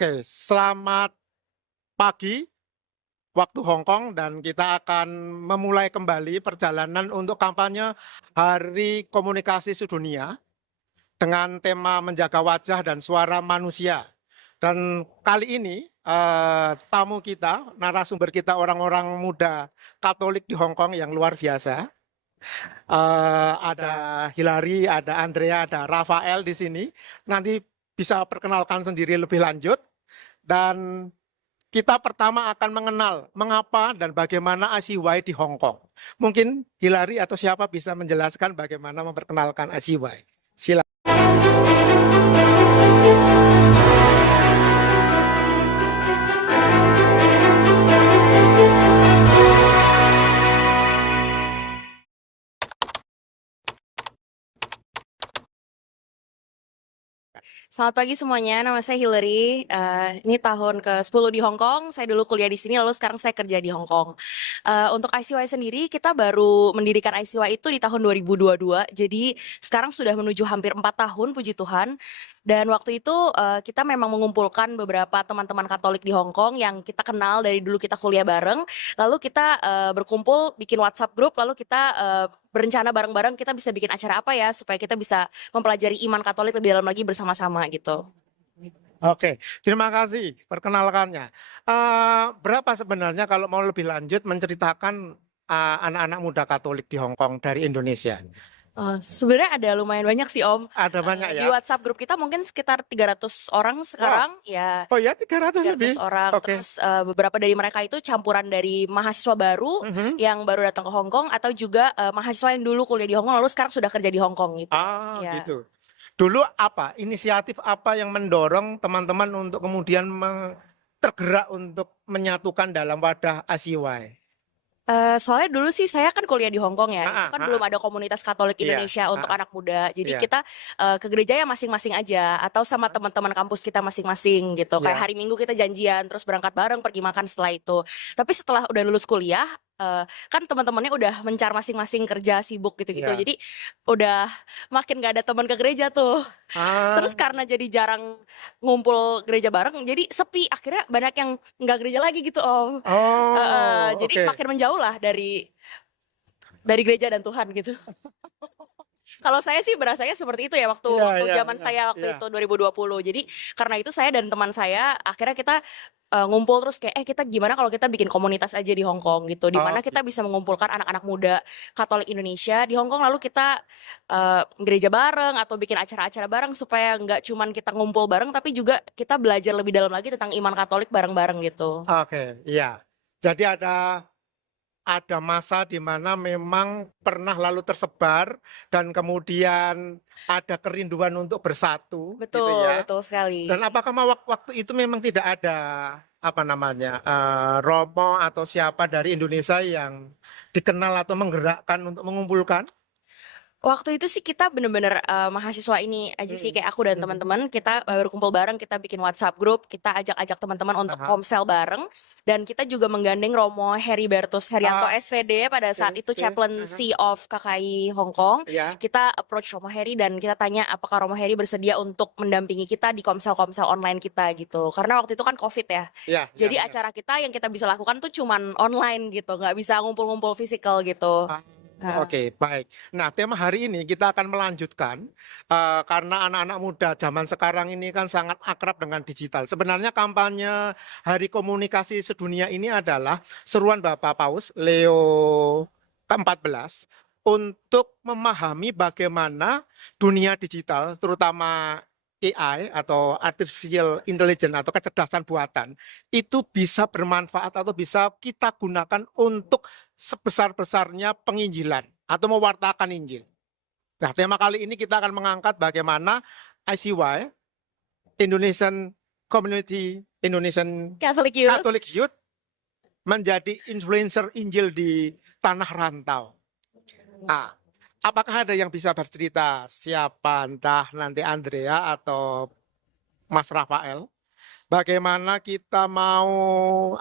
Oke, selamat pagi waktu Hong Kong dan kita akan memulai kembali perjalanan untuk kampanye Hari Komunikasi Sedunia dengan tema menjaga wajah dan suara manusia. Dan kali ini tamu kita, narasumber kita orang-orang muda Katolik di Hong Kong yang luar biasa. Ada Hilary, ada Andrea, ada Rafael di sini. Nanti bisa perkenalkan sendiri lebih lanjut. Dan kita pertama akan mengenal mengapa dan bagaimana ICY di Hong Kong. Mungkin Hilary atau siapa bisa menjelaskan bagaimana memperkenalkan ICY. Silakan. Selamat pagi semuanya, nama saya Hilary. Ini tahun ke-10 di Hong Kong. Saya dulu kuliah di sini, lalu sekarang saya kerja di Hong Kong. Untuk ICY sendiri, kita baru mendirikan ICY itu di tahun 2022. Jadi sekarang sudah menuju hampir 4 tahun, puji Tuhan. Dan waktu itu kita memang mengumpulkan beberapa teman-teman Katolik di Hong Kong yang kita kenal dari dulu kita kuliah bareng. Lalu kita berkumpul, bikin WhatsApp group, lalu kita berencana bareng-bareng kita bisa bikin acara apa ya supaya kita bisa mempelajari iman Katolik lebih dalam lagi bersama-sama gitu. Oke, terima kasih perkenalkannya. Berapa sebenarnya kalau mau lebih lanjut menceritakan anak-anak muda Katolik di Hong Kong dari Indonesia? Sebenarnya ada lumayan banyak sih Om. Ada banyak Di ya? WhatsApp grup kita mungkin sekitar 300 orang sekarang ya. Oh ya, 300 lebih? 300 orang. Oke. Terus beberapa dari mereka itu campuran dari mahasiswa baru yang baru datang ke Hong Kong atau juga mahasiswa yang dulu kuliah di Hong Kong lalu sekarang sudah kerja di Hong Kong gitu. Ya. Gitu. Dulu apa? Inisiatif apa yang mendorong teman-teman untuk kemudian tergerak untuk menyatukan dalam wadah ICY? Soalnya dulu sih saya kan kuliah di Hong Kong ya, itu kan belum ada komunitas Katolik Iya, Indonesia untuk anak muda. Jadi Iya. kita ke gereja ya masing-masing aja, atau sama teman-teman kampus kita masing-masing gitu. Kayak Iya. hari Minggu kita janjian, terus berangkat bareng pergi makan setelah itu. Tapi setelah udah lulus kuliah, kan teman-temannya udah mencar masing-masing kerja sibuk gitu-gitu. Iya. Jadi udah makin gak ada teman ke gereja tuh. Terus karena jadi jarang ngumpul gereja bareng, jadi sepi. Akhirnya banyak yang nggak gereja lagi gitu Om. Jadi Oke. makin menjauh lah dari gereja dan Tuhan gitu. Kalau saya sih berasanya seperti itu ya waktu zaman saya waktu itu 2020. Jadi karena itu saya dan teman saya akhirnya kita ngumpul terus kayak kita gimana kalau kita bikin komunitas aja di Hong Kong gitu, dimana kita bisa mengumpulkan anak-anak muda Katolik Indonesia di Hong Kong, lalu kita gereja bareng atau bikin acara-acara bareng supaya nggak cuman kita ngumpul bareng tapi juga kita belajar lebih dalam lagi tentang iman Katolik bareng-bareng gitu. Oke, iya. Jadi ada masa di mana memang pernah lalu tersebar dan kemudian ada kerinduan untuk bersatu, Betul, gitu ya. betul sekali. Dan apakah waktu itu memang tidak ada apa namanya Romo atau siapa dari Indonesia yang dikenal atau menggerakkan untuk mengumpulkan? Waktu itu sih kita bener-bener mahasiswa ini aja sih, kayak aku dan teman-teman kita berkumpul bareng, kita bikin WhatsApp group, kita ajak-ajak teman-teman untuk komsel bareng, dan kita juga menggandeng Romo Heribertus Herianto SVD pada saat itu chaplaincy of KKI Hong Kong. Iya. Kita approach Romo Heri dan kita tanya apakah Romo Heri bersedia untuk mendampingi kita di komsel-komsel online kita gitu, karena waktu itu kan COVID ya. Iya, Jadi iya. acara kita yang kita bisa lakukan tuh cuman online gitu, nggak bisa ngumpul-ngumpul fisikal gitu. Oke, baik. Nah, tema hari ini kita akan melanjutkan karena anak-anak muda zaman sekarang ini kan sangat akrab dengan digital. Sebenarnya kampanye Hari Komunikasi Sedunia ini adalah seruan Bapak Paus Leo ke-14 untuk memahami bagaimana dunia digital, terutama AI atau artificial intelligence atau kecerdasan buatan itu bisa bermanfaat atau bisa kita gunakan untuk sebesar-besarnya penginjilan atau mewartakan Injil. Nah, tema kali ini kita akan mengangkat bagaimana ICY, Indonesian Community Indonesian Catholic Youth menjadi influencer Injil di tanah rantau. Nah, apakah ada yang bisa bercerita, siapa, entah nanti Andrea atau Mas Rafael, bagaimana kita mau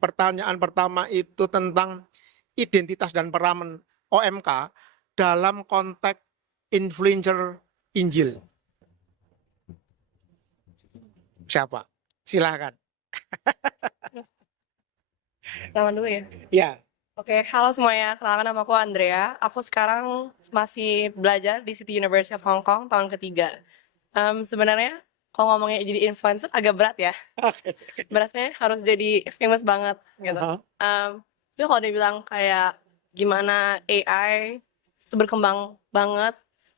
pertanyaan pertama itu tentang identitas dan peran OMK dalam konteks influencer Injil. Siapa? Silakan. Kenalan dulu ya. Ya. Oke, halo semuanya. Kenalkan nama aku Andrea. Aku sekarang masih belajar di City University of Hong Kong tahun ketiga. Sebenarnya kalau ngomongnya jadi influencer agak berat ya. Oke. Berasanya harus jadi famous banget gitu. Aha. Tapi kalau dibilang kayak gimana AI itu berkembang banget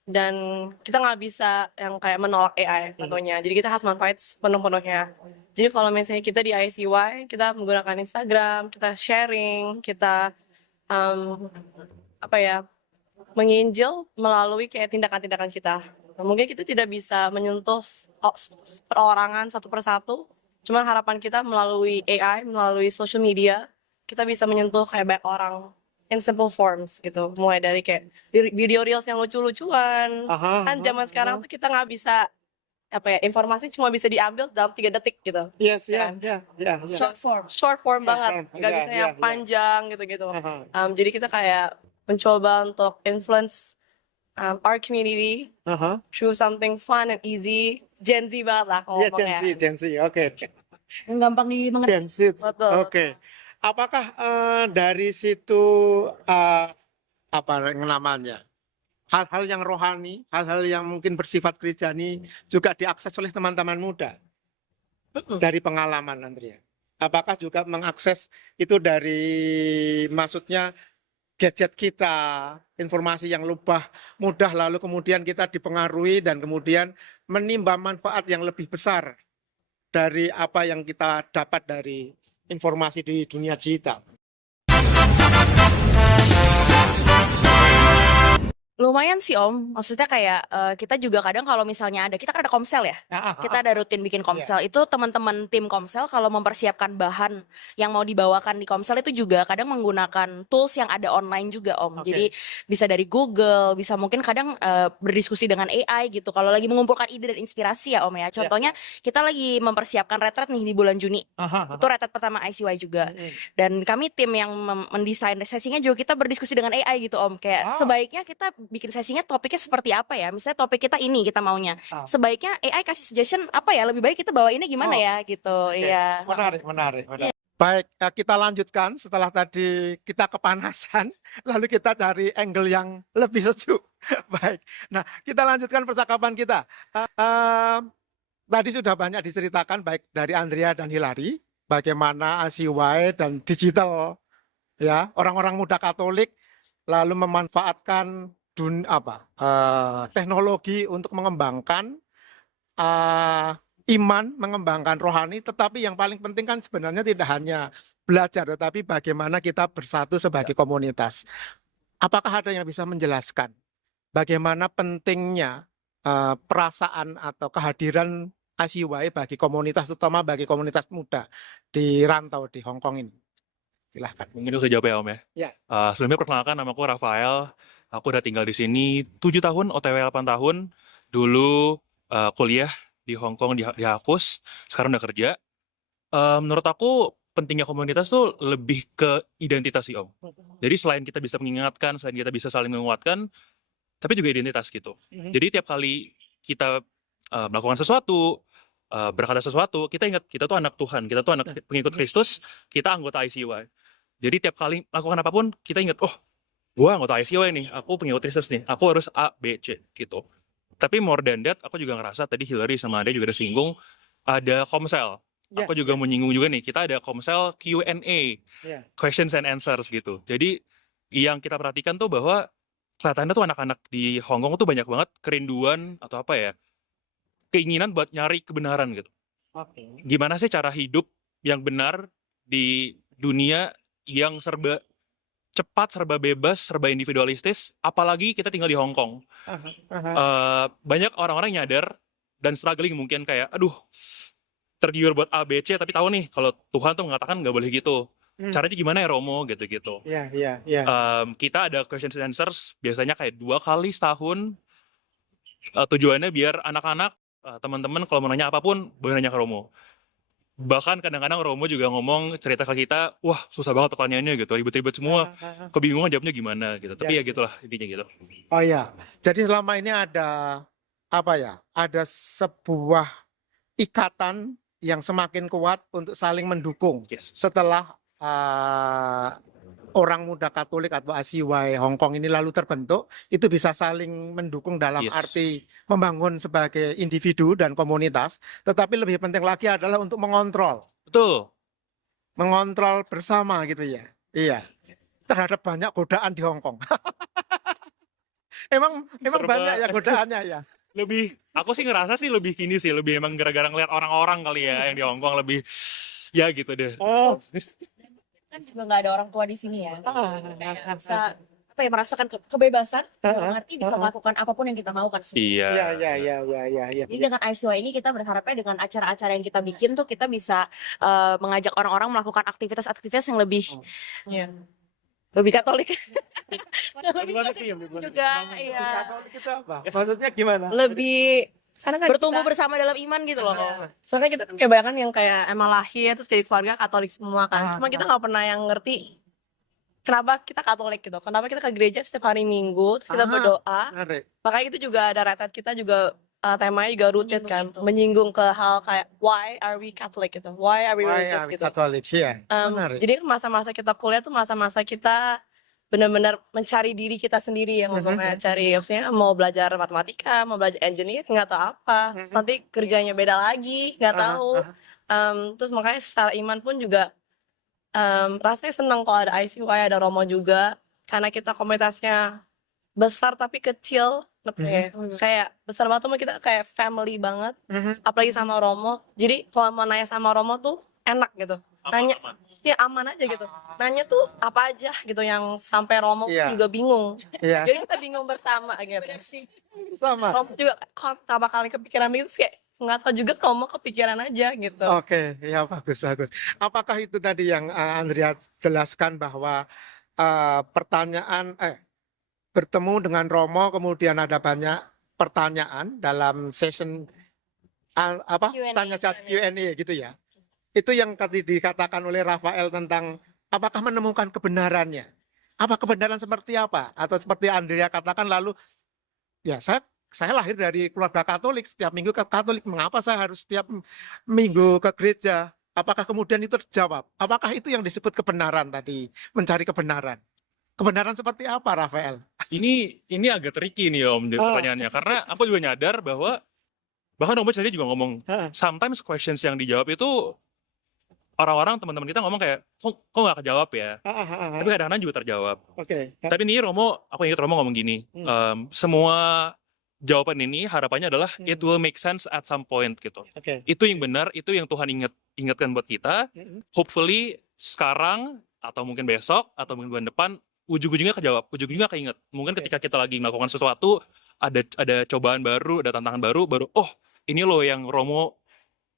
dan kita nggak bisa yang kayak menolak AI tentunya. Jadi kita harus manfaat sepenuh-penuhnya. Jadi kalau misalnya kita di ICY, kita menggunakan Instagram, kita sharing, kita apa ya, menginjil melalui kayak tindakan-tindakan kita. Nah, mungkin kita tidak bisa menyentuh perorangan satu persatu, cuman harapan kita melalui AI, melalui social media, kita bisa menyentuh kayak banyak orang in simple forms gitu. Mulai dari kayak video reels yang lucu-lucuan. Aha, Kan zaman sekarang tuh kita nggak bisa apa ya, informasi cuma bisa diambil dalam 3 detik gitu. Yes, Ya. ya. Short form banget, nggak Ya, bisa ya, yang ya. panjang gitu-gitu. Aha. Jadi kita kayak mencoba untuk influence our community Aha. through something fun and easy, Gen Z banget lah Ya, ngomongnya. Gen Z, oke. Yang gampang dimengerti. Gen Z, Betul. oke. Apakah dari situ apa namanya? Hal-hal yang rohani, hal-hal yang mungkin bersifat gerejani juga diakses oleh teman-teman muda dari pengalaman Andrea. Apakah juga mengakses itu dari maksudnya gadget kita, informasi yang mudah lalu kemudian kita dipengaruhi dan kemudian menimba manfaat yang lebih besar dari apa yang kita dapat dari informasi di dunia digital. Lumayan sih Om, maksudnya kayak kita juga kadang kalau misalnya kita kan ada komsel ya, kita ada rutin bikin komsel. Itu teman-teman tim komsel kalau mempersiapkan bahan yang mau dibawakan di komsel itu juga kadang menggunakan tools yang ada online juga Om. Oke. Jadi bisa dari Google, bisa mungkin kadang berdiskusi dengan AI gitu. Kalau lagi mengumpulkan ide dan inspirasi ya Om ya. Contohnya kita lagi mempersiapkan retret nih di bulan Juni. Itu retret pertama ICY juga. Dan kami tim yang mendesain sesinya juga kita berdiskusi dengan AI gitu Om. Kayak sebaiknya kita bikin sesinya topiknya seperti apa ya? Misalnya topik kita ini kita maunya. Sebaiknya AI kasih suggestion apa ya? Lebih baik kita bawa ini gimana ya gitu. Iya. Menarik. Baik, kita lanjutkan setelah tadi kita kepanasan, lalu kita cari angle yang lebih sejuk. Baik, nah kita lanjutkan percakapan kita. Tadi sudah banyak diceritakan baik dari Andrea dan Hilary, bagaimana ICY dan digital, ya orang-orang muda Katolik lalu memanfaatkan teknologi untuk mengembangkan iman, mengembangkan rohani, tetapi yang paling penting kan sebenarnya tidak hanya belajar, tetapi bagaimana kita bersatu sebagai komunitas. Apakah ada yang bisa menjelaskan bagaimana pentingnya perasaan atau kehadiran ICY bagi komunitas, terutama bagi komunitas muda di rantau di Hong Kong ini? Silahkan. Mungkin aku bisa jawab ya Om ya. Ya. Sebelumnya perkenalkan, nama aku Rafael. Aku udah tinggal di sini 7 tahun, OTW 8 tahun. Dulu kuliah di Hong Kong di Hakus, sekarang udah kerja. Menurut aku pentingnya komunitas tuh lebih ke identitas sih Om. Jadi selain kita bisa mengingatkan, selain kita bisa saling menguatkan, tapi juga identitas gitu. Jadi tiap kali kita melakukan sesuatu, berkata sesuatu, kita ingat kita tuh anak Tuhan, kita tuh anak pengikut Kristus, kita anggota ICY. Jadi tiap kali melakukan apapun, kita ingat, oh, gue anggota ICY nih, aku pengikut Kristus nih, aku harus A, B, C, gitu. Tapi more than that, aku juga ngerasa, tadi Hilary sama Ade juga udah singgung, ada komsel. Aku juga menyinggung juga nih, kita ada komsel Q&A, questions and answers gitu. Jadi yang kita perhatikan tuh bahwa kelihatannya tuh anak-anak di Hong Kong tuh banyak banget kerinduan atau apa ya, keinginan buat nyari kebenaran gitu. Gimana sih cara hidup yang benar di dunia yang serba cepat, serba bebas, serba individualistis, apalagi kita tinggal di Hong Kong. Banyak orang-orang nyadar dan struggling mungkin kayak, aduh, tergiur buat A, B, C, tapi tahu nih kalau Tuhan tuh mengatakan nggak boleh gitu. Caranya gimana ya Romo gitu-gitu. Kita ada questions and answers biasanya kayak 2 kali setahun. Tujuannya biar anak-anak, teman-teman kalau mau nanya apapun boleh nanya ke Romo. Bahkan kadang-kadang Romo juga ngomong cerita ke kita, wah susah banget pertanyaannya gitu, ribet-ribet semua, kebingungan jawabnya gimana gitu. Tapi ya gitulah intinya gitu. Oh ya, jadi selama ini ada apa ya? Ada sebuah ikatan yang semakin kuat untuk saling mendukung Yes. setelah orang muda Katolik atau ACY Hong Kong ini lalu terbentuk, itu bisa saling mendukung dalam Yes. arti membangun sebagai individu dan komunitas, tetapi lebih penting lagi adalah untuk mengontrol Betul. bersama gitu ya. Iya. Terhadap banyak godaan di Hong Kong. emang Serba- banyak ya godaannya ya. Lebih, aku sih ngerasa sih lebih gini sih, lebih emang gara-gara ngeliat orang-orang kali ya yang di Hong Kong lebih, ya gitu deh. Oh, Kan juga nggak ada orang tua di sini ya. Kayak bisa apa ya, merasakan kebebasan, dalam arti bisa melakukan apapun yang kita mau kan. Iya. ya. Jadi dengan ICY ini kita berharapnya dengan acara-acara yang kita bikin tuh kita bisa mengajak orang-orang melakukan aktivitas-aktivitas yang lebih ya, lebih Katolik. Lebih banyak sih, lebih banyak. juga iya. Katolik itu apa? Maksudnya gimana? Lebih karena kan Bertumbuh kita, bersama dalam iman gitu loh. soalnya kita kan kayak banyak kan yang kayak emang lahir terus dari keluarga Katolik semua kan. Cuma kita nggak pernah yang ngerti kenapa kita Katolik gitu. Kenapa kita ke gereja setiap hari Minggu, terus kita berdoa. Menarik. Makanya itu juga ada retret kita juga temanya juga rooted kan, menyinggung ke hal kayak why are we Catholic gitu, why are we religious gitu. Katolik, ya. Menarik. Jadi masa-masa kita kuliah tuh masa-masa kita benar-benar mencari diri kita sendiri ya, ngomongnya cari opsinya mau belajar matematika, mau belajar engineer, nggak tahu apa. Terus nanti kerjanya beda lagi, nggak tahu. Terus makanya secara iman pun juga rasanya senang kalau ada ICY, ada Romo juga, karena kita komunitasnya besar tapi kecil, kayak besar banget tuh kita kayak family banget, apalagi sama Romo. Jadi kalau mau nanya sama Romo tuh enak gitu, nanya ya aman aja gitu, nanya tuh apa aja gitu yang sampai Romo pun Iya. juga bingung. Iya. Jadi kita bingung bersama gitu. Sama. Romo juga kok pertama kali kepikiran begitu terus kayak nggak tahu juga Romo kepikiran aja gitu. Oke, ya bagus. Apakah itu tadi yang Andrea jelaskan bahwa pertanyaan bertemu dengan Romo kemudian ada banyak pertanyaan dalam session Q&A. tanya jawab Q&A gitu ya. Itu yang tadi dikatakan oleh Rafael tentang apakah menemukan kebenarannya. Apa kebenaran seperti apa? Atau seperti Andrea katakan lalu ya saya lahir dari keluarga Katolik, setiap minggu ke Katolik, mengapa saya harus setiap minggu ke gereja? Apakah kemudian itu terjawab? Apakah itu yang disebut kebenaran tadi, mencari kebenaran? Kebenaran seperti apa, Rafael? Ini agak tricky nih Om pertanyaannya, karena aku juga nyadar bahwa bahkan Om sendiri juga ngomong sometimes questions yang dijawab itu orang-orang teman-teman kita ngomong kayak kok nggak kejawab ya, tapi kadang-kadang juga terjawab. Oke. Tapi nih aku ingat Romo ngomong gini, semua jawaban ini harapannya adalah it will make sense at some point gitu. Oke. Itu yang benar, itu yang Tuhan ingatkan buat kita. Hopefully sekarang atau mungkin besok atau mungkin bulan depan ujung-ujungnya kejawab, ujung-ujungnya keinget. Mungkin ketika kita lagi melakukan sesuatu, ada cobaan baru, ada tantangan baru oh ini loh yang Romo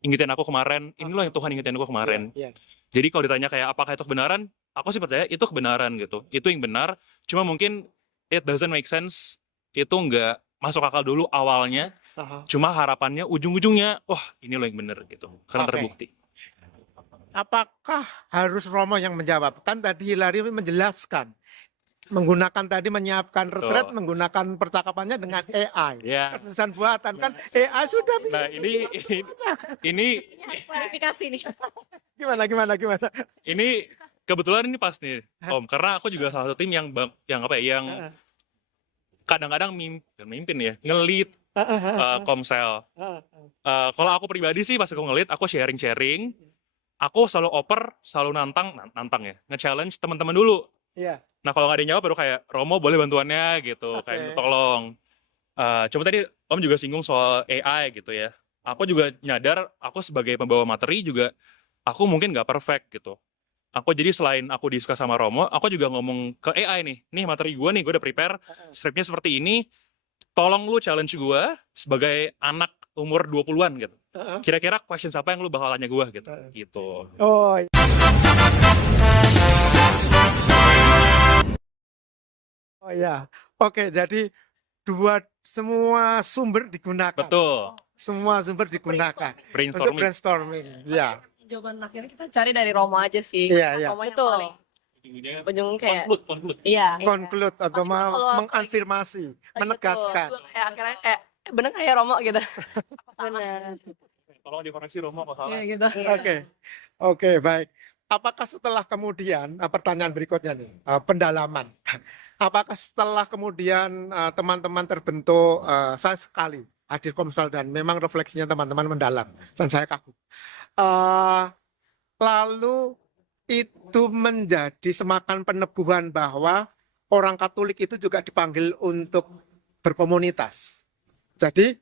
ingetin aku kemarin, ini loh yang Tuhan ingetin aku kemarin. Iya. Jadi kalau ditanya kayak apakah itu kebenaran, aku sih percaya itu kebenaran gitu. Itu yang benar, cuma mungkin it doesn't make sense, itu nggak masuk akal dulu awalnya, cuma harapannya ujung-ujungnya, wah ini loh yang benar gitu, karena Oke. terbukti. Apakah harus Romo yang menjawab? Kan tadi Hilary menjelaskan, menggunakan tadi menyiapkan retret, Betul. menggunakan percakapannya dengan AI. Ya. Kecerdasan buatan kan AI sudah bisa. Nah ini Klarifikasi nih. Gimana? ini kebetulan ini pas nih Om, karena aku juga salah satu tim yang kadang-kadang mimpin ya, ngelit Komsel. Kalau aku pribadi sih pas aku ngelit, aku sharing, aku selalu selalu nantang ya, nge-challenge teman-teman dulu. Iya. Nah kalau nggak ada yang jawab baru kayak Romo boleh bantuannya gitu, Oke. kayak tolong. Coba tadi Om juga singgung soal AI gitu ya. Aku juga nyadar aku sebagai pembawa materi juga aku mungkin nggak perfect gitu. Aku jadi selain aku diskus sama Romo, aku juga ngomong ke AI nih materi gue nih, gue udah prepare scriptnya seperti ini. Tolong lu challenge gue sebagai anak umur 20-an gitu. Kira-kira questions apa yang lu bakal tanya gue gitu. Gitu. Oh. Oh ya. Oke, jadi semua sumber digunakan. Betul. Semua sumber digunakan untuk Brainstorming. brainstorming. Ya. Jawaban akhirnya kita cari dari Romo aja sih. Iya. Romo yang Betul. paling ujung kayak Conclude. iya. Conclude atau Kalau- mengafirmasi, menegaskan. Kayak akhirnya kayak bener kayak Romo gitu. Benar. Tolong dikoreksi Romo kalau salah. Iya gitu. Oke, oke, baik. Apakah setelah kemudian pertanyaan berikutnya nih, pendalaman. Apakah setelah kemudian teman-teman terbentuk, saya sekali hadir Komsel dan memang refleksinya teman-teman mendalam dan saya kagum. Eh, Lalu itu menjadi semakan peneguhan bahwa orang Katolik itu juga dipanggil untuk berkomunitas. Jadi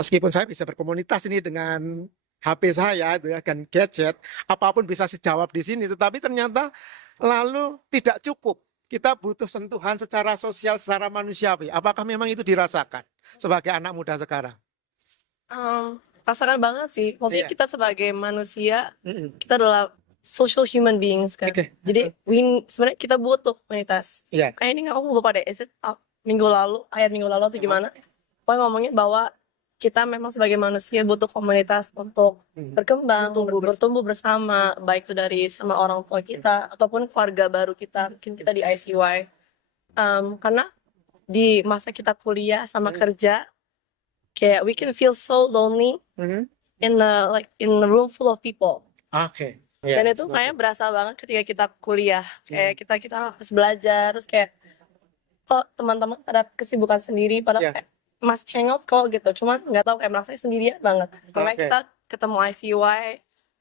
meskipun saya bisa berkomunitas ini dengan HP saya itu ya, dan gadget, apapun bisa dijawab di sini, tetapi ternyata lalu tidak cukup. Kita butuh sentuhan secara sosial, secara manusiawi. Apakah memang itu dirasakan sebagai anak muda sekarang? Rasakan banget sih. Maksudnya Iya. kita sebagai manusia, Mm-mm. kita adalah social human beings kan. Oke. Jadi sebenarnya kita butuh komunitas. Iya. Kayak ini aku lupa deh, minggu lalu, ayat minggu lalu atau gimana? Pokoknya ngomongnya bahwa kita memang sebagai manusia butuh komunitas untuk berkembang, bertumbuh bersama, baik itu dari sama orang tua kita ataupun keluarga baru kita, mungkin kita di ICY. Karena di masa kita kuliah sama kerja, kayak we can feel so lonely Mhm. in a room full of people. Oke. Dan itu kayak berasa banget ketika kita kuliah, kayak kita harus belajar, terus kayak kok teman-teman pada kesibukan sendiri, pada Iya. kayak masih hangout kok gitu, cuman nggak tahu kayak merasa sendirian banget. Makanya Oke. kita ketemu ICY,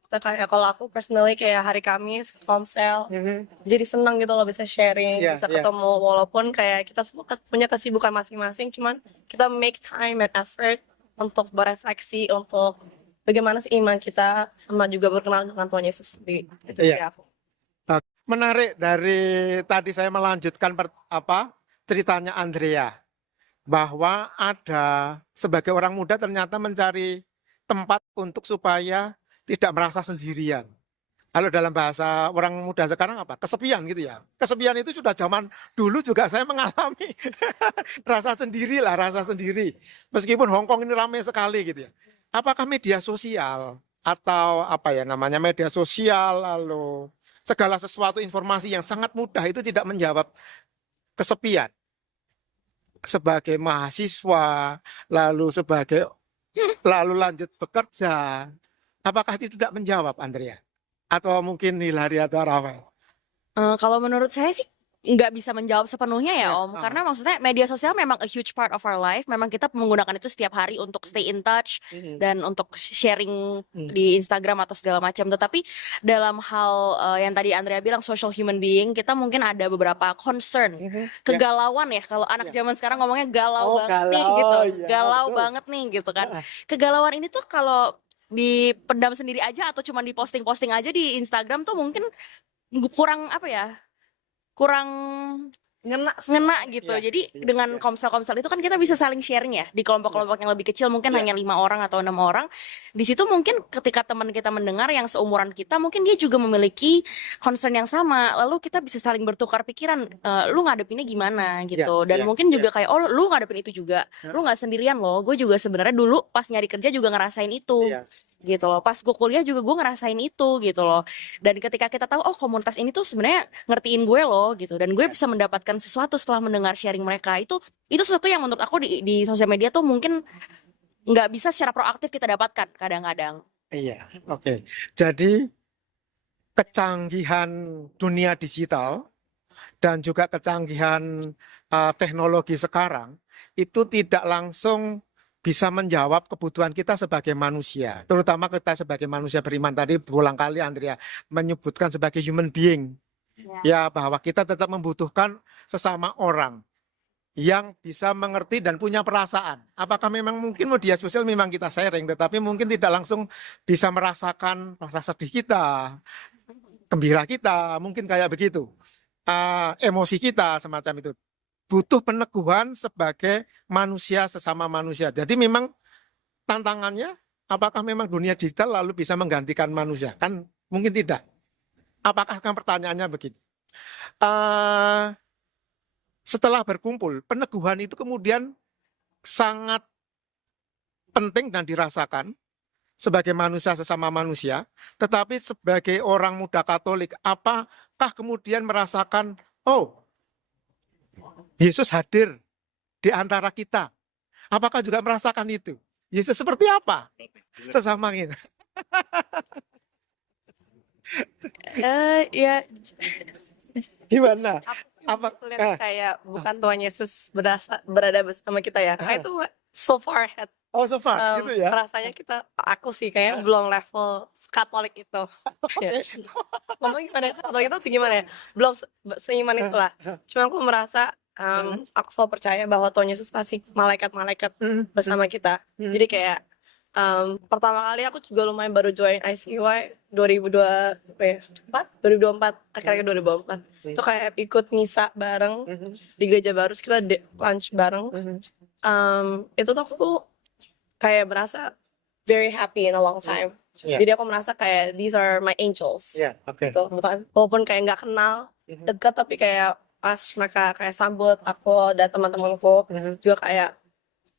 kita kayak kalau aku personally kayak hari Kamis Komsel, Mhm. jadi senang gitu loh bisa sharing, Iya, bisa iya. ketemu walaupun kayak kita semua punya kesibukan masing-masing, cuman kita make time and effort untuk berefleksi, untuk bagaimana sih iman kita sama juga berkenal dengan Tuhan Yesus sendiri. Itu sih Iya. aku. Menarik dari tadi saya melanjutkan ceritanya Andrea bahwa ada sebagai orang muda ternyata mencari tempat untuk supaya tidak merasa sendirian. Kalau dalam bahasa orang muda sekarang apa? Kesepian gitu ya. Kesepian itu sudah zaman dulu juga saya mengalami. Rasa sendiri lah, rasa sendiri. Meskipun Hong Kong ini ramai sekali gitu ya. Apakah media sosial atau apa ya namanya media sosial lalu segala sesuatu informasi yang sangat mudah itu tidak menjawab kesepian sebagai mahasiswa lalu lanjut bekerja, apakah itu tidak menjawab Andrea atau mungkin Hilary atau Rafael? Kalau menurut saya sih nggak bisa menjawab sepenuhnya ya Ya, Om, karena maksudnya media sosial memang a huge part of our life, memang kita menggunakan itu setiap hari untuk stay in touch dan untuk sharing di Instagram atau segala macam. Tetapi dalam hal yang tadi Andrea bilang social human being, kita mungkin ada beberapa concern, kegalauan ya. Kalau anak zaman sekarang ngomongnya galau banget nih gitu, galau banget nih gitu kan. Kegalauan ini tuh kalau dipendam sendiri aja atau cuma diposting-posting aja di Instagram tuh mungkin kurang apa ya? Kurang ngena gitu. Iya, Jadi iya, dengan iya. komsel-komsel itu kan kita bisa saling sharing ya di kelompok-kelompok yang lebih kecil, mungkin hanya 5 orang atau 6 orang. Di situ mungkin ketika teman kita mendengar yang seumuran kita, mungkin dia juga memiliki concern yang sama. Lalu kita bisa saling bertukar pikiran, lu ngadepinnya gimana gitu. Dan mungkin juga kayak oh lu ngadepin itu juga. Lu nggak sendirian loh. Gue juga sebenarnya dulu pas nyari kerja juga ngerasain itu. Gitu loh, pas gue kuliah juga gue ngerasain itu gitu loh. Dan ketika kita tahu oh komunitas ini tuh sebenarnya ngertiin gue loh gitu, dan gue bisa mendapatkan sesuatu setelah mendengar sharing mereka, itu sesuatu yang menurut aku di sosial media tuh mungkin nggak bisa secara proaktif kita dapatkan kadang-kadang. Iya, oke. Jadi kecanggihan dunia digital dan juga kecanggihan teknologi sekarang itu tidak langsung bisa menjawab kebutuhan kita sebagai manusia, terutama kita sebagai manusia beriman. Tadi berulang kali Andrea menyebutkan sebagai human being, ya bahwa kita tetap membutuhkan sesama orang yang bisa mengerti dan punya perasaan. Apakah memang mungkin media sosial memang kita sharing, tetapi mungkin tidak langsung bisa merasakan rasa sedih kita, gembira kita, mungkin kayak begitu, emosi kita semacam itu. Butuh peneguhan sebagai manusia sesama manusia. Jadi memang tantangannya, apakah memang dunia digital lalu bisa menggantikan manusia? Kan mungkin tidak. Apakah kan pertanyaannya begini. Setelah berkumpul, peneguhan itu kemudian sangat penting dan dirasakan sebagai manusia sesama manusia. Tetapi sebagai orang muda Katolik, apakah kemudian merasakan, oh, Yesus hadir di antara kita. Apakah juga merasakan itu? Yesus seperti apa? Sesama kita. Ya, Gimana? Aku Apa? lihat kayak bukan Tuhan Yesus berada bersama kita ya. Kayak itu so far ahead. Oh, so far gitu ya. Rasanya aku sih kayaknya belum level Katolik itu. Ya. Ngomong gimana ya, Katolik itu gimana ya? Belum seiman itulah. Cuma aku merasa aku selalu percaya bahwa Tuhan Yesus kasih malaikat-malaikat bersama kita. Jadi kayak pertama kali aku juga lumayan baru join ICY 2024, akhirnya 2024. Itu kayak ikut misa bareng di gereja baru, terus kita lunch bareng. Itu tuh aku kayak merasa very happy in a long time. Yeah. Jadi aku merasa kayak these are my angels. Ya, oke. Gitu, bukan walaupun kayak nggak kenal dekat, tapi kayak pas mereka kayak sambut aku dan teman-temanku juga kayak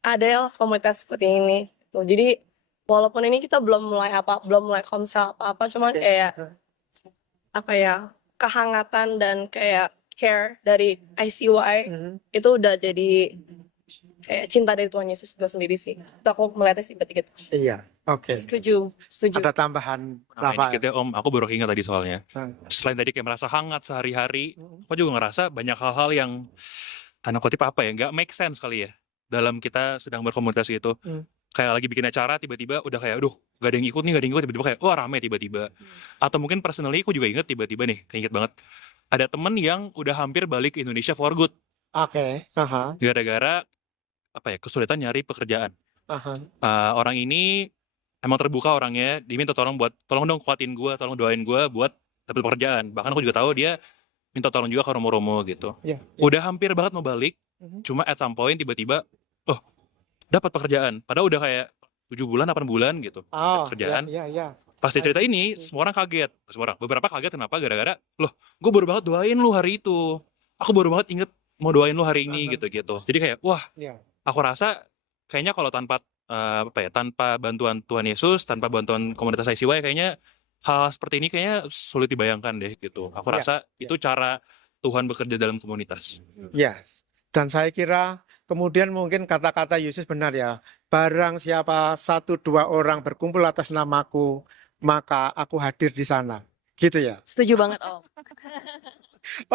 ada ya komunitas seperti ini. Tuh, jadi walaupun ini kita belum mulai komsel apa-apa, cuman kayak apa ya, kehangatan dan kayak care dari ICY itu udah jadi kayak cinta dari Tuhan Yesus juga sendiri sih. Itu aku melihatnya sih seperti gitu. Iya, oke. setuju. Ada tambahan, Nah, Rafael? dikit ya Om, aku baru ingat tadi soalnya. Hmm. Selain tadi kayak merasa hangat sehari-hari, aku juga ngerasa banyak hal-hal yang tanda kutip apa ya, nggak make sense kali ya dalam kita sedang berkomunikasi itu. Kayak lagi bikin acara tiba-tiba udah kayak aduh gak ada yang ikut nih, tiba-tiba kayak wah rame tiba-tiba. Atau mungkin personally aku juga inget tiba-tiba nih, keinget banget ada temen yang udah hampir balik ke Indonesia for good Oke. gara-gara apa ya, kesulitan nyari pekerjaan. Aha. Orang ini emang terbuka orangnya, dia minta tolong dong kuatin gue, tolong doain gue buat dapet pekerjaan. Bahkan aku juga tahu dia minta tolong juga ke Romo-Romo gitu. Iya. Udah hampir banget mau balik, cuma at some point tiba-tiba dapat pekerjaan. Padahal udah kayak 7 bulan, 8 bulan gitu Oh, pekerjaan. iya. Pas dia cerita ini, semua orang kaget. Beberapa kaget kenapa? Gara-gara, loh gue baru banget doain lu hari itu. Aku baru banget inget mau doain lu hari ini gitu-gitu. Jadi kayak, wah, Iya. aku rasa kayaknya kalau tanpa tanpa bantuan Tuhan Yesus, tanpa bantuan komunitas ICY, kayaknya hal seperti ini kayaknya sulit dibayangkan deh gitu. Aku Iya, rasa itu cara Tuhan bekerja dalam komunitas. Yes. Dan saya kira kemudian mungkin kata-kata Yesus benar ya. Barang siapa 1-2 orang berkumpul atas namaku, maka aku hadir di sana. Gitu ya. Setuju banget Om.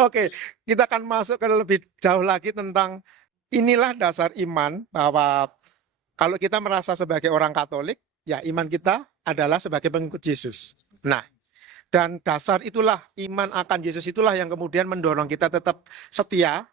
Oke, kita akan masuk ke lebih jauh lagi tentang inilah dasar iman, bahwa kalau kita merasa sebagai orang Katolik, ya iman kita adalah sebagai pengikut Yesus. Nah, dan dasar itulah, iman akan Yesus itulah yang kemudian mendorong kita tetap setia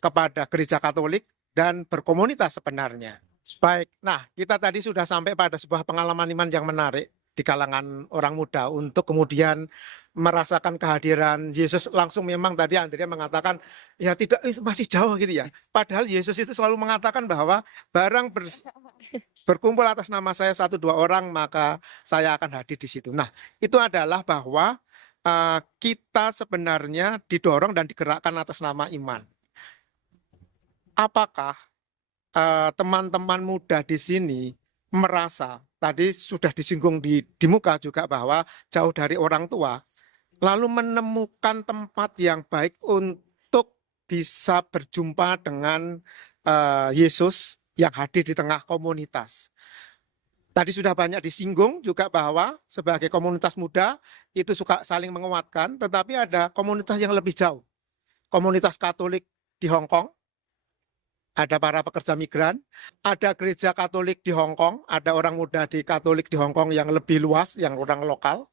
kepada gereja Katolik dan berkomunitas sebenarnya. Baik, nah kita tadi sudah sampai pada sebuah pengalaman iman yang menarik di kalangan orang muda untuk kemudian merasakan kehadiran Yesus langsung. Memang tadi Andrea mengatakan ya tidak, masih jauh gitu ya. Padahal Yesus itu selalu mengatakan bahwa barang berkumpul atas nama saya 1-2 orang, maka saya akan hadir di situ. Nah, itu adalah bahwa kita sebenarnya didorong dan digerakkan atas nama iman. Apakah teman-teman muda di sini merasa, tadi sudah disinggung di muka juga, bahwa jauh dari orang tua, lalu menemukan tempat yang baik untuk bisa berjumpa dengan Yesus yang hadir di tengah komunitas? Tadi sudah banyak disinggung juga bahwa sebagai komunitas muda itu suka saling menguatkan, tetapi ada komunitas yang lebih jauh. Komunitas Katolik di Hong Kong, ada para pekerja migran, ada gereja Katolik di Hong Kong, ada orang muda di Katolik di Hong Kong yang lebih luas, yang orang lokal.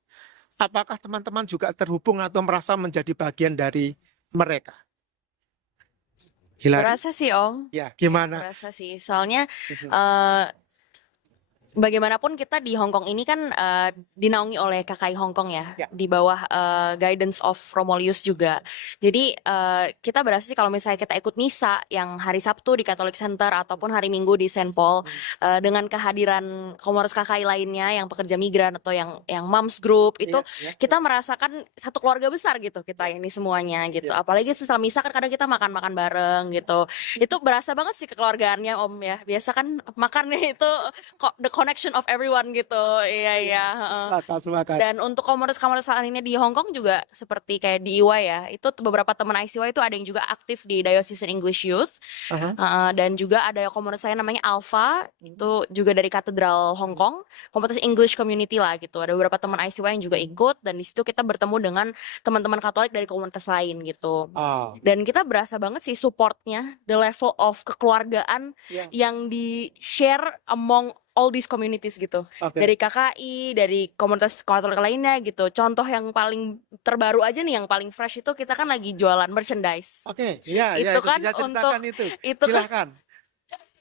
Apakah teman-teman juga terhubung atau merasa menjadi bagian dari mereka? Hilary? Berasa sih Om. Ya, gimana? Berasa sih. Soalnya bagaimanapun kita di Hong Kong ini kan dinaungi oleh KKI Hong Kong ya, di bawah guidance of Romolius juga. Jadi kita berasa sih kalau misalnya kita ikut misa yang hari Sabtu di Catholic Center ataupun hari Minggu di Saint Paul, dengan kehadiran komunitas KKI lainnya yang pekerja migran atau yang moms group itu, kita merasakan satu keluarga besar gitu kita ini semuanya gitu. Apalagi setelah misa kan kadang kita makan-makan bareng gitu. Itu berasa banget sih kekeluargaannya Om ya. Biasa kan makannya itu kok the connection of everyone gitu. Iya, iya, heeh. Sepakat. Dan untuk komunitas-komunitas lainnya di Hong Kong juga seperti kayak di IWA ya, itu beberapa teman ICY itu ada yang juga aktif di Diocesan English Youth. Dan juga ada komunitas saya namanya Alpha, itu juga dari Katedral Hong Kong, komunitas English community lah gitu. Ada beberapa teman ICY yang juga ikut, dan di situ kita bertemu dengan teman-teman Katolik dari komunitas lain gitu. Dan kita berasa banget sih supportnya, the level of kekeluargaan yang di share among all these communities gitu. Dari KKI, dari komunitas Katolik lainnya gitu. Contoh yang paling terbaru aja nih, yang paling fresh itu kita kan lagi jualan merchandise. Iya, Itu kan bisa ceritakan itu. Silakan.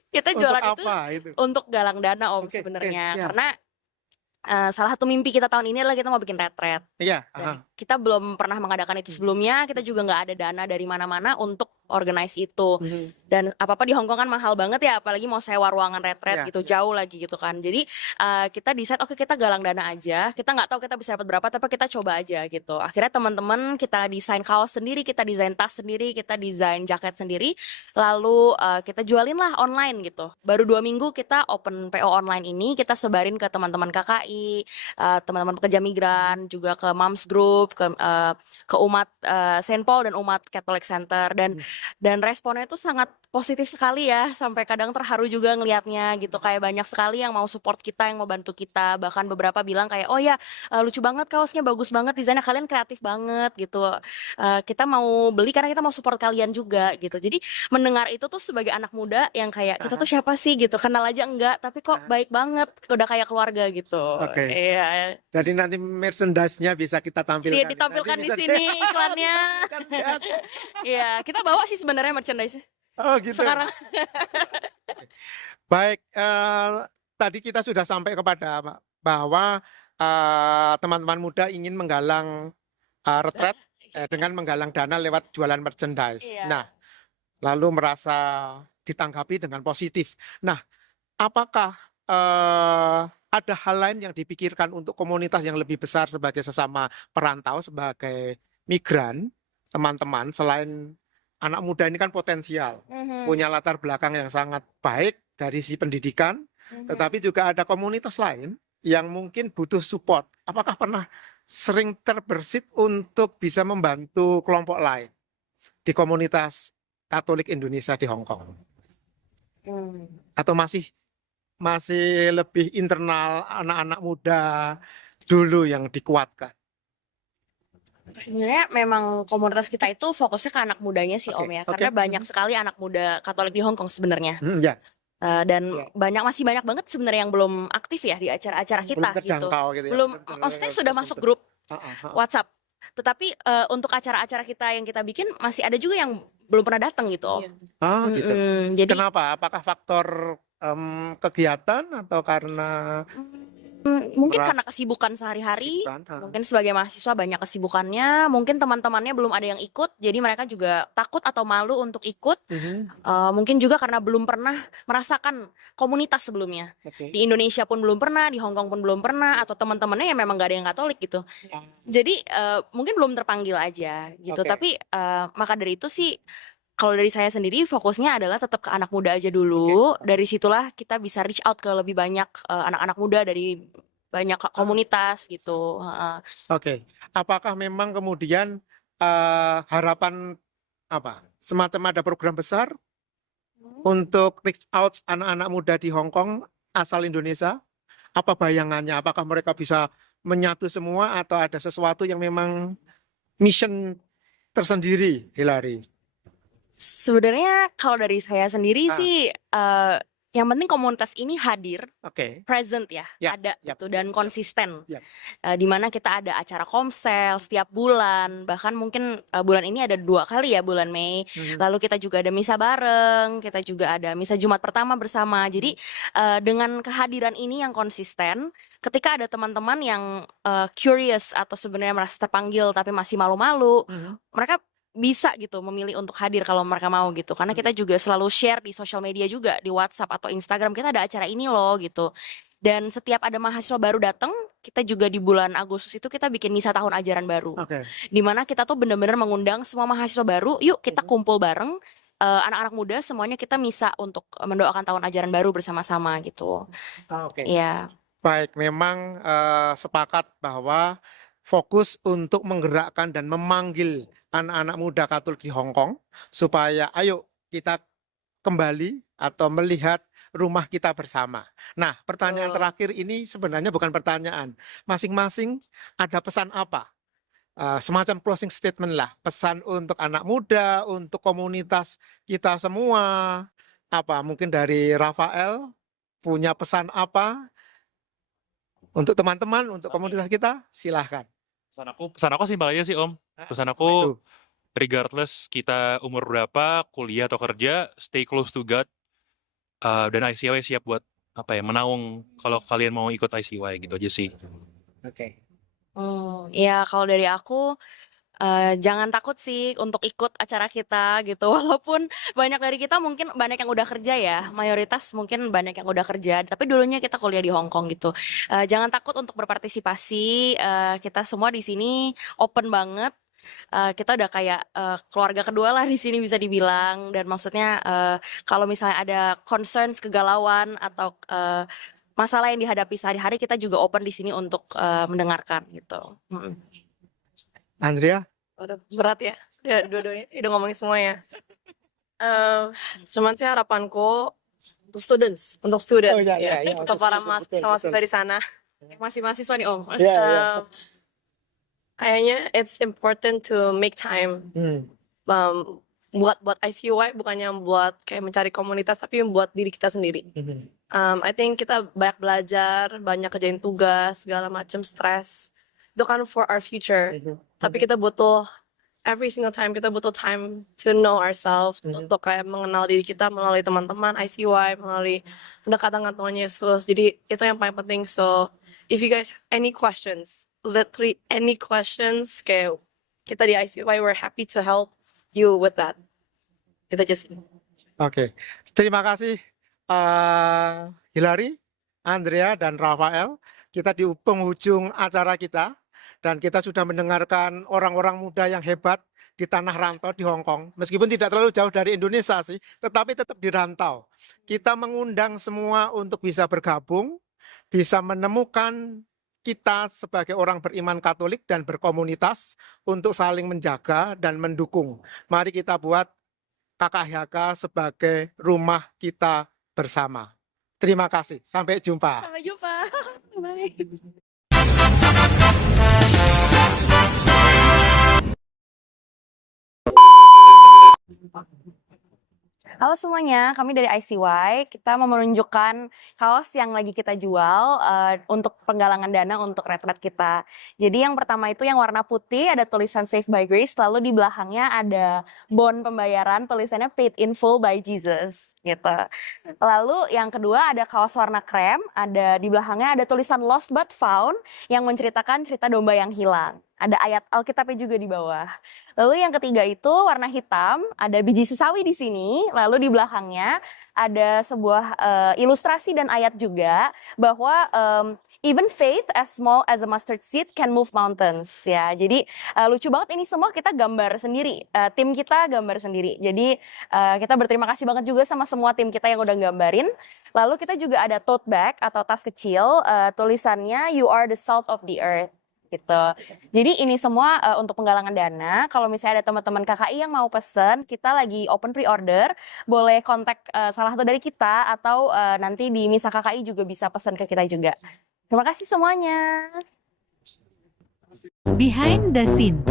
Kita jualan Untuk apa itu? untuk galang dana Om sebenarnya. Karena salah satu mimpi kita tahun ini adalah kita mau bikin retret. Iya. Dan kita belum pernah mengadakan itu sebelumnya. Kita juga nggak ada dana dari mana-mana untuk organize itu. Dan apa-apa di Hong Kong kan mahal banget ya, apalagi mau sewa ruangan retret gitu, jauh lagi gitu kan. Jadi kita decide oke, kita galang dana aja. Kita nggak tahu kita bisa dapat berapa, tapi kita coba aja gitu. Akhirnya teman-teman kita desain kaos sendiri, kita desain tas sendiri, kita desain jaket sendiri. Lalu kita jualin lah online gitu. Baru 2 minggu kita open PO online ini, kita sebarin ke teman-teman KKI, teman-teman pekerja migran, juga ke Moms Group, ke umat Saint Paul dan umat Catholic Center, dan responnya itu sangat positif sekali ya, sampai kadang terharu juga ngelihatnya gitu. Kayak banyak sekali yang mau support kita, yang mau bantu kita, bahkan beberapa bilang kayak oh ya lucu banget kaosnya, bagus banget desainnya, kalian kreatif banget gitu, kita mau beli karena kita mau support kalian juga gitu. Jadi mendengar itu tuh sebagai anak muda yang kayak kita tuh siapa sih gitu, kenal aja enggak, tapi kok baik banget, udah kayak keluarga gitu. Iya. Jadi nanti merchandise-nya bisa kita tampilkan. Iya, ditampilkan di sini iklannya. Iya, kita bawa sih sebenarnya merchandise. Oh gitu. Sekarang. Baik, tadi kita sudah sampai kepada bahwa teman-teman muda ingin menggalang retret dengan menggalang dana lewat jualan merchandise. Nah, lalu merasa ditanggapi dengan positif. Nah, apakah ada hal lain yang dipikirkan untuk komunitas yang lebih besar sebagai sesama perantau, sebagai migran, teman-teman, selain anak muda ini kan potensial, punya latar belakang yang sangat baik dari sisi pendidikan, tetapi juga ada komunitas lain yang mungkin butuh support. Apakah pernah sering terbersit untuk bisa membantu kelompok lain di komunitas Katolik Indonesia di Hong Kong? Atau masih lebih internal anak-anak muda dulu yang dikuatkan? Sebenarnya memang komunitas kita itu fokusnya ke anak mudanya sih Om ya, karena banyak sekali anak muda Katolik di Hong Kong sebenarnya. Dan masih banyak banget sebenarnya yang belum aktif ya di acara-acara kita gitu. Belum, maksudnya sudah masuk grup WhatsApp. Tetapi untuk acara-acara kita yang kita bikin masih ada juga yang belum pernah datang gitu Om. Gitu. Jadi kenapa? Apakah faktor kegiatan atau karena mungkin karena kesibukan sehari-hari, mungkin sebagai mahasiswa banyak kesibukannya, mungkin teman-temannya belum ada yang ikut, jadi mereka juga takut atau malu untuk ikut. Mungkin juga karena belum pernah merasakan komunitas sebelumnya. Di Indonesia pun belum pernah, di Hong Kong pun belum pernah, atau teman-temannya yang memang gak ada yang Katolik gitu. Jadi mungkin belum terpanggil aja gitu. Tapi maka dari itu sih, kalau dari saya sendiri fokusnya adalah tetap ke anak muda aja dulu. Dari situlah kita bisa reach out ke lebih banyak anak-anak muda dari banyak komunitas gitu. Apakah memang kemudian harapan semacam ada program besar untuk reach out anak-anak muda di Hong Kong asal Indonesia? Apa bayangannya? Apakah mereka bisa menyatu semua atau ada sesuatu yang memang mission tersendiri, Hillary? Sebenarnya kalau dari saya sendiri sih yang penting komunitas ini hadir, present ya, ada gitu dan konsisten. Dimana kita ada acara komsel setiap bulan, bahkan mungkin bulan ini ada 2 kali ya, bulan Mei. Lalu kita juga ada misa bareng, kita juga ada misa Jumat pertama bersama. Jadi dengan kehadiran ini yang konsisten, ketika ada teman-teman yang curious atau sebenarnya merasa terpanggil tapi masih malu-malu, mereka bisa gitu memilih untuk hadir kalau mereka mau gitu, karena kita juga selalu share di sosial media juga, di WhatsApp atau Instagram, kita ada acara ini loh gitu. Dan setiap ada mahasiswa baru datang, kita juga di bulan Agustus itu kita bikin misa tahun ajaran baru, dimana kita tuh benar-benar mengundang semua mahasiswa baru, yuk kita kumpul bareng, anak-anak muda semuanya kita bisa untuk mendoakan tahun ajaran baru bersama-sama gitu. Oke. Iya. Baik, memang sepakat bahwa fokus untuk menggerakkan dan memanggil anak-anak muda Katolik di Hong Kong supaya ayo kita kembali atau melihat rumah kita bersama. Nah, pertanyaan Betul. terakhir ini sebenarnya bukan pertanyaan. Masing-masing ada pesan apa? Semacam closing statement lah, pesan untuk anak muda, untuk komunitas kita semua. Apa mungkin dari Rafael punya pesan apa untuk teman-teman, untuk komunitas kita? Silahkan. Pesan aku simpel aja sih Om. Pesan Apa itu? aku, regardless kita umur berapa, kuliah atau kerja, stay close to God. Dan ICY siap buat menaung kalau kalian mau ikut ICY gitu aja sih. Oke. Ya kalau dari aku jangan takut sih untuk ikut acara kita gitu. Walaupun banyak dari kita mungkin banyak yang udah kerja ya, mayoritas mungkin banyak yang udah kerja. Tapi dulunya kita kuliah di Hong Kong gitu. Jangan takut untuk berpartisipasi. Kita semua di sini open banget. Kita udah kayak keluarga kedua lah di sini bisa dibilang. Dan maksudnya kalau misalnya ada concerns, kegalauan atau masalah yang dihadapi sehari-hari, kita juga open di sini untuk mendengarkan gitu. Andrea? Udah berat ya, ya dua-duanya udah ngomongin semuanya. Cuman sih harapanku untuk students, Oh iya, iya, iya. untuk para mahasiswa di sana. Masih mahasiswa nih Om. Iya, iya. Kayaknya it's important to make time buat ICUY, bukannya buat kayak mencari komunitas, tapi buat diri kita sendiri. I think kita banyak belajar, banyak kerjain tugas, segala macam, stres. Itu kan for our future. Tapi kita butuh every single time, kita butuh time to know ourselves, untuk kayak mengenal diri kita melalui teman-teman ICY, melalui pendekatan dengan Tuhan Yesus. Jadi itu yang paling penting. So if you guys any questions, literally any questions, kayak kita di ICY, we're happy to help you with that. Itu aja sih. Oke, terima kasih Hilary, Andrea, dan Rafael. Kita di penghujung acara kita dan kita sudah mendengarkan orang-orang muda yang hebat di tanah rantau di Hong Kong. Meskipun tidak terlalu jauh dari Indonesia sih, tetapi tetap di rantau. Kita mengundang semua untuk bisa bergabung, bisa menemukan kita sebagai orang beriman Katolik dan berkomunitas untuk saling menjaga dan mendukung. Mari kita buat KKHK sebagai rumah kita bersama. Terima kasih. Sampai jumpa. Sampai jumpa. Bye. Halo semuanya, kami dari ICY. Kita mau menunjukkan kaos yang lagi kita jual untuk penggalangan dana untuk retret kita. Jadi yang pertama itu yang warna putih, ada tulisan Saved by Grace, lalu di belakangnya ada bon pembayaran, tulisannya Paid in Full by Jesus gitu. Lalu yang kedua ada kaos warna krem, ada di belakangnya ada tulisan Lost but Found yang menceritakan cerita domba yang hilang. Ada ayat Alkitabnya juga di bawah. Lalu yang ketiga itu warna hitam, ada biji sesawi di sini. Lalu di belakangnya ada sebuah ilustrasi dan ayat juga bahwa even faith as small as a mustard seed can move mountains. Ya, jadi lucu banget ini semua kita gambar sendiri, tim kita gambar sendiri. Jadi kita berterima kasih banget juga sama semua tim kita yang udah gambarin. Lalu kita juga ada tote bag atau tas kecil, tulisannya You are the salt of the earth. Gitu. Jadi ini semua untuk penggalangan dana. Kalau misalnya ada teman-teman KKI yang mau pesen, kita lagi open pre-order. Boleh kontak salah satu dari kita atau nanti di Misa KKI juga bisa pesen ke kita juga. Terima kasih semuanya. Behind the scene.